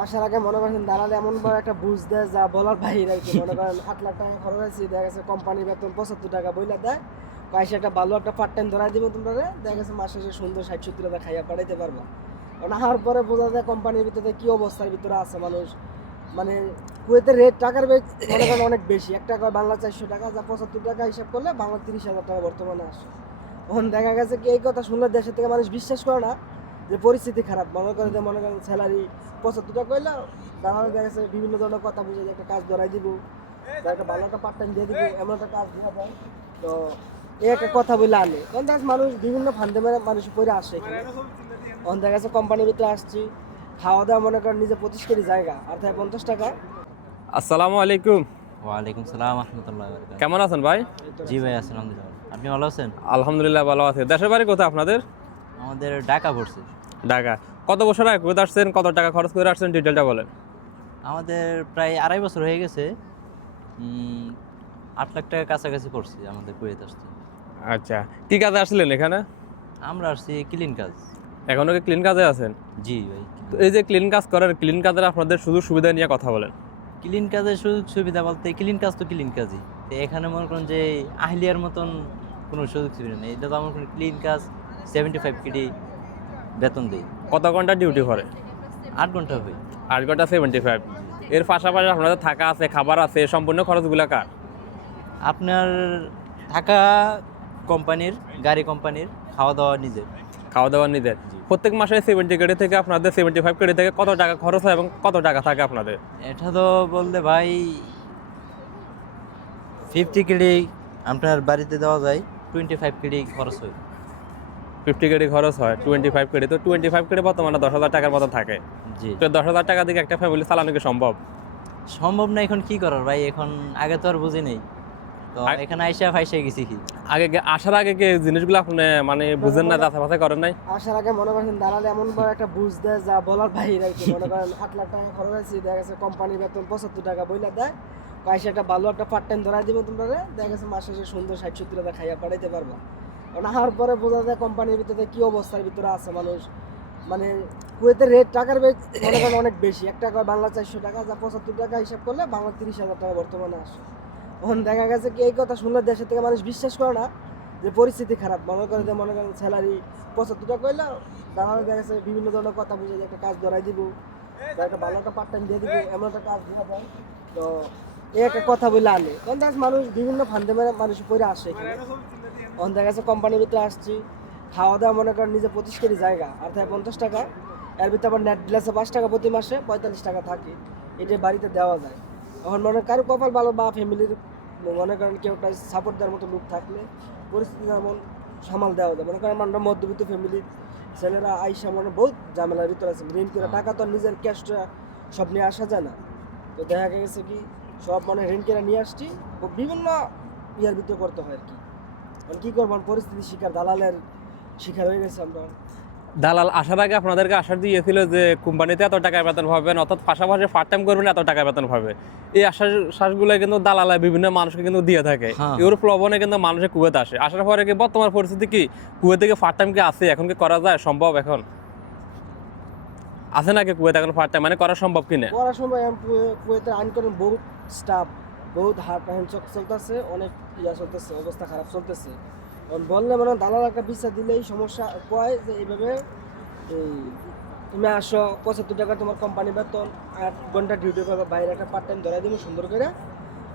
আসার আগে মনে করেন দালাল এমন বড় একটা বুঝ দেয় যা বলার বাইরে আর কি। মনে করেন 8 লাখ টাকা খরচ হয়েছে, দেখা গেছে কোম্পানির বেতন 75 টাকা বইলা দেয়, পয়সা একটা ভালো একটা পার্ট টাইম ধরাই দিব তোমরা, দেখা গেছে মাসে শেষে সুন্দর 60-70 টাকা খাইয়া পাঠাইতে পারবা। কারণ আসার পরে বোঝা যায় কোম্পানির ভিতরে কি অবস্থার ভিতরে আছে মানুষ। মানে কুয়েতের রেট টাকার রেট মনে করেন অনেক বেশি, 1 টাকা বাংলা 400 টাকা, যা 75 টাকা হিসাব করলে বাংলা 30,000 টাকা বর্তমানে আসে। তখন দেখা গেছে কি এই কথা শুনলে দেশের থেকে মানুষ বিশ্বাস করে না যে পরিস্থিতি খারাপ। মনে করেন স্যালারি 75 টাকা কইলা, দাঁড়ানো দেখা গেছে বিভিন্ন ধরনের কথা বুঝে যে একটা কাজ ধরাই দিব বা একটা ভালো একটা পার্ট টাইম দিয়ে দিব, এমন একটা কাজ দেওয়া যায়। তো এই একটা কথা বলে আনে, তখন দেখা মানুষ বিভিন্ন ফান্দে মেরে মানুষ পরে আসে এখানে। তখন দেখা গেছে কোম্পানির ভিতরে আসছি, খাওয়া দাওয়া মনে করেন নিজে 25 কেজি জায়গা আর তাই 50 টাকা। আসসালামু আলাইকুম। ওয়ালাইকুম সালাম রহমতুল্লাহ বারাকাতুহু। কেমন আছেন ভাই? জি ভাই আছেন আলহামদুলিল্লাহ। আপনি ভালো আছেন? আলহামদুলিল্লাহ ভালো আছি। দেশের বাড়ি কোথায় আপনাদের? আমাদের ঢাকা পড়ছে। ঢাকা। কত বছর আগে কুয়েত আসছেন, কত টাকা খরচ করে আসছেন, ডিটেলটা বলেন। আমাদের প্রায় 2.5 বছর হয়ে গেছে। 8 লাখ টাকা কাছাকাছি পড়ছে আমাদের কুয়েত আসতে। আচ্ছা, কি কাজে আসছিলেন এখানে? আমরা আসছি ক্লিন কাজ। এখনো কি ক্লিন কাজে আছেন? জি ভাই। তো এই যে ক্লিন কাজ করেন, ক্লিন কাজের আপনাদের সুযোগ সুবিধা নিয়ে কথা বলেন। ক্লিন কাজের সুযোগ সুবিধা বলতে ক্লিন কাজ তো ক্লিন কাজই। তো এখানে মনে করেন যে আহলিয়ার মতন কোনো সুযোগ সুবিধা নেই। এটা তো আমার ক্লিন কাজ 75 কেডি বেতন দেয়। কত ঘন্টা ডিউটি করে? 8 ঘন্টা হয়। 8 ঘন্টা 75। এর পাশাপাশি আপনাদের থাকা আছে, খাবার আছে, সম্পূর্ণ খরচগুলো কার? আপনার থাকা কোম্পানির, গাড়ি কোম্পানির, খাওয়া দাওয়া নিজের। খাওয়া দাওয়া নিজের। প্রত্যেক মাসে 70 কেডি থেকে আপনাদের 75 কেডি থেকে কত টাকা খরচ হয় এবং কত টাকা থাকে আপনাদের? এটা তো বলতে ভাই 50 কেডি আপনার বাড়িতে দেওয়া যায়, 25 কেডি খরচ হয়। 50 কেডি খরচ হয়, 25 কেডি। তো 25 কেডি বর্তমানে 10,000 টাকার মতো থাকে। জি, তো 10,000 টাকা দিয়ে একটা ফ্যামিলি চালানো কি সম্ভব? সম্ভব না। এখন কি করার ভাই, এখন আগে তো আর বুঝি নেই, তো এখানে আইসা ফাইসা গেছি কি। আসার আগে কি জিনিসগুলো আপনি মানে বুঝেন না, যাচাই বাছাই করেন নাই? আসার আগে মনে করেন দালাল এমন বড় একটা বুঝ দেয় যা বলার বাইরে আর কি। মনে করেন 8 লাখ টাকা খরচ হয়েছে, দেখা গেছে কোম্পানির বেতন 75 টাকা বইলা দেয়, পয়সা একটা ভালো একটা পার্ট টাইম ধরাই দিব তোমরা, দেখা গেছে মাসে শেষে সুন্দর 60-70 টাকা খাইয়া পাঠাইতে পারবা। কারণ আসার পরে বোঝা যায় কোম্পানির ভিতরে কি অবস্থার ভিতরে আছে মানুষ। মানে কুয়েতের রেট টাকার রেট মনে করেন অনেক বেশি, 1 টাকা বাংলা 400 টাকা, যা 75 টাকা হিসাব করলে বাংলা 30,000 টাকা বর্তমানে আসে। তখন দেখা গেছে কি এই কথা শুনলে দেশের থেকে মানুষ বিশ্বাস করে না যে পরিস্থিতি খারাপ। মনে করেন স্যালারি 75 টাকা কইলা, দাঁড়ানো দেখা গেছে বিভিন্ন ধরনের কথা বুঝে যে একটা কাজ ধরাই দিব বা একটা ভালো একটা পার্ট টাইম দিয়ে দিব, এমন একটা কাজ দেওয়া যায়। তো এই একটা কথা বলে আনে, তখন দেখা যাচ্ছে মানুষ বিভিন্ন ফান্দে মেরে মানুষ পরে আসে এখানে। তখন দেখা গেছে কোম্পানির ভিতরে আসছি, খাওয়া দাওয়া মনে করেন নিজে 25 কেজি জায়গা আর তাই 50 টাকা, এর ভিতরে আবার নেট গ্লাসে 5 টাকা প্রতি মাসে 45 টাকা থাকে, এটা বাড়িতে দেওয়া যায়। এখন মনে করেন কারো কপাল ভালো বা ফ্যামিলির মনে করেন কেউ একটা সাপোর্ট দেওয়ার মতো লোক থাকলে পরিস্থিতি যেমন সামাল দেওয়া যায়। মনে করেন আমরা মধ্যবিত্ত ফ্যামিলির ছেলেরা আইসা মনে বহুত ঝামেলার ভিতরে আছে, ঋণ করে টাকা তো আর নিজের ক্যাশটা সব নিয়ে আসা যায় না। তো দেখা গেছে কি সব মানে ঋণ করে নিয়ে আসছি, বিভিন্ন ইয়ার ভিতরে করতে হয় আর কি। মানে কী করবো, পরিস্থিতি শিকার, দালালের শিকার হয়ে গেছে আমরা। দালাল আসার আগে আপনাদেরকে আশ্বাস দিয়েছিল যে কোম্পানিতে এত টাকা বেতন পাবেন, অর্থাৎ পাশাপাশি পার্ট টাইম করবেন, এত টাকা বেতন পাবে। এই আশ্বাসগুলো কিন্তু দালালে বিভিন্ন মানুষকে কিন্তু দিয়ে থাকে। হ্যাঁ। এর প্রলোভনে কিন্তু মানুষের কুয়েতে আসে। আসার পরে কি বর্তমান পরিস্থিতি কি কুয়েত থেকে পার্ট টাইম কি আছে, এখন কি করা যায় সম্ভব? এখন আছে নাকি কুয়েত এখন পার্ট টাইম মানে করা সম্ভব কিনা? করার সময় কুয়েতে আইন করেন বহুত স্টাফ, বহুত হার্ট হ্যান্ড চলতেছে, অনেক ইয়া চলতেছে, অবস্থা খারাপ চলতেছে। কারণ বললে মানে দালাল একটা বিচার দিলেই সমস্যা কয় যে এইভাবে এই তুমি আসো 75 টাকা তোমার কোম্পানি বেতন, 8 ঘন্টা ডিউটি করবে, বাইরে একটা পার্ট টাইম ধরাই দিব সুন্দর করে।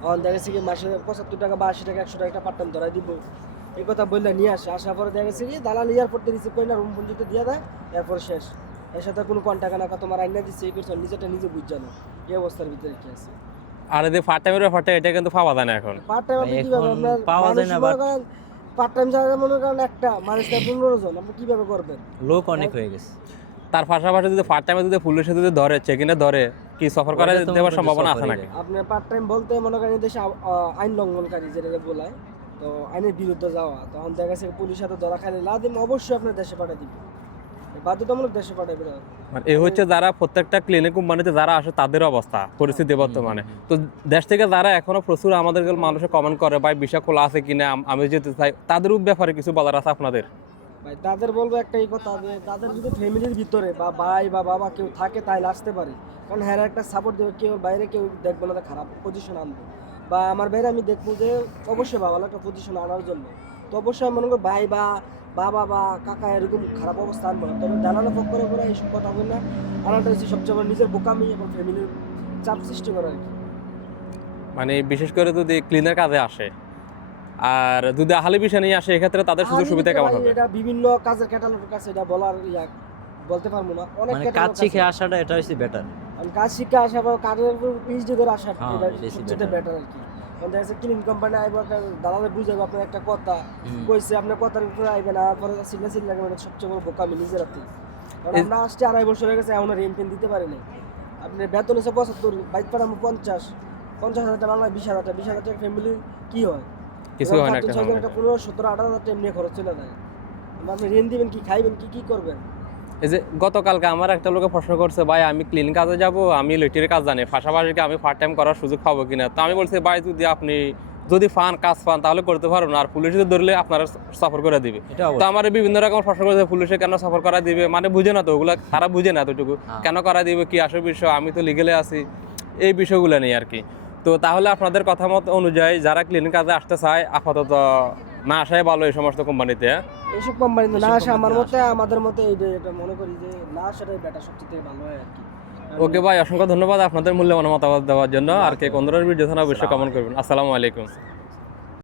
এখন দেখা গেছে কি মাসে 75 টাকা বা 80 টাকা 100 টাকা একটা পার্ট টাইম ধরাই দিব, এই কথা বললে নিয়ে আসে। আসার পরে দেখা গেছে কি দালাল এয়ারপোর্টে রিসিভ করে না, রুম পর্যন্ত দিয়ে দেয়, এরপর শেষ। এর সাথে কোনো কন্টাক্ট না, তোমার আইনা দিচ্ছে এই করছো, নিজেটা নিজে বুঝ জানো এই অবস্থার ভিতরে কি আছে। আর এই যে পার্ট টাইমের ব্যাপারটা, এটা কিন্তু পাওয়া যায় না এখন। পার্ট টাইম আপনি কিভাবে, এখন আপনার পাওয়া যায় না, but পার্ট টাইম জায়গা মনে করেন একটা মানুষটা 15 জন, আপনি কিভাবে করবেন? লোক অনেক হয়ে গেছে। তার পাশাপাশি যদি পার্ট টাইমে যদি পুলিশে যদি ধরে, চেকিনে ধরে, কি সফর করা ওটা তো দেওয়ার মনে সম্ভাবনা করি আছে নাকি? সফরই আপনার পার্ট টাইম বলতে মনে করেন এই দেশে আইন লঙ্ঘনকারী যেটা বলায়, তো আইনের বিরুদ্ধে যাওয়া, তখন দেখা গেছে পুলিশ হাতে ধরা খাইলে লাদিম অবশ্যই আপনার দেশে পাঠিয়ে দিবে, বাধ্যতামূলক দেশে পাঠাবে। মানে এই হচ্ছে যারা প্রত্যেকটা ক্লিনিক কোম্পানিতে যারা আসে তাদের অবস্থা পরিস্থিতি বর্তমানে। তো দেশ থেকে যারা এখনো প্রচুর আমাদের মানুষে কমেন্ট করে ভাই বিষয় খোলা আছে কিনা, আমি যেতে চাই, তাদের ব্যাপারে কিছু বলার আছে আপনাদের? ভাই তাদের বলবো একটাই কথা যে তাদের যদি ফ্যামিলির ভিতরে বা ভাই বা বাবা কেউ থাকে তাহলে আসতে পারে, কারণ হ্যাঁ একটা সাপোর্ট দেবে, কেউ বাইরে কেউ দেখবে না যে খারাপ পজিশন আনবে, বা আমার বাইরে আমি দেখবো যে অবশ্যই ভালো একটা পজিশন আনার জন্য, তো অবশ্যই আমি মনে করি ভাই বা বাবা বা কাকা এরকম খারাপ অবস্থা আনবো না। তবে দালালের পক্ষ করে এইসব কথা বলে না আনাটা হচ্ছে সবচেয়ে বড় নিজের বোকামি এবং ফ্যামিলির চাপ সৃষ্টি করা আর কি। মানে বিশেষ করে যদি ক্লিনের কাজে আসে আর যদি আহালি বিষয় নিয়ে আসে, এক্ষেত্রে তাদের সুযোগ সুবিধা কেমন হবে? এটা বিভিন্ন কাজের ক্যাটালগের কাছে এটা বলার বলতে পারবো না, অনেক মানে কাজ ক্যাটালগ শিখে আছে। আসাটা এটা হচ্ছে বেটার। কারণ কাজ শিক্ষা আসা বা কাজের উপর পিএইচডি ধরে আসা হ্যাঁ, এটা বেশি সবচেয়ে better। বেটার আর কি। কারণ দেখা যাচ্ছে ক্লিন কোম্পানি আইবো একটা দালালে বুঝাবো আপনার একটা কথা কইছে, আপনার কথার উপরে আইবে না, পরে সিগনা সিগনা লাগবে, এটা সবচেয়ে বড় বোকামি নিজের হাতে। কারণ আমরা আসছে 2.5 বছর হয়ে গেছে, এখনো রেন্ট পেন দিতে পারি নাই। আপনি বেতন হচ্ছে 75, বাইক পাঠাবো 50,000 টাকা, 20,000 টাকা, 20,000 টাকা ফ্যামিলি কি হয়? কিছু হয় না একটা সময়। একটা 15, 17, 18,000 টাকা এমনি খরচ চলে যায়। আপনি রেন্ট দিবেন কি, খাইবেন কি, কি করবেন? এই যে গতকালকে আমার একটা লোকে প্রশ্ন করছে, ভাই আমি ক্লিন কাজে যাব, আমি ইলেকট্রিকের কাজ জানি, পাশাপাশি কি আমি পার্ট টাইম করার সুযোগ পাবো কিনা? তো আমি বলছি ভাই যদি আপনি যদি কাজ পান তাহলে করতে পারবেন, আর পুলিশে ধরলে আপনারা সফর করে দিবে। এটা তো আমার বিভিন্ন রকম প্রশ্ন করছে, পুলিশে কেন সফর করা দিবে, মানে বুঝে না তো ওগুলো, তারা বুঝে না এতটুকু কেন করা দিবে, কি আসল বিষয়, আমি তো লিগেলে আছি, এই বিষয়গুলো নেই আর কি। তো তাহলে আপনাদের কথা মতো অনুযায়ী যারা ক্লিনিক কাজে আসতে চায় আপাতত না আসাই ভালো এই সমস্ত কোম্পানিতে। এইসব কোম্পানি না এইসব আসে আমার কোম্পানিতে মতে, আমাদের মতে এটা মনে করি যে না আসাটাই বেটার, সবচেয়ে ভালো হয় আর কি। ওকে ভাই, অসংখ্য ধন্যবাদ আপনাদের মূল্যবান মতামত দেওয়ার জন্য। আর কে কোন ধরনের ভিডিও অবশ্যই কমেন্ট করবেন। আসসালামু আলাইকুম।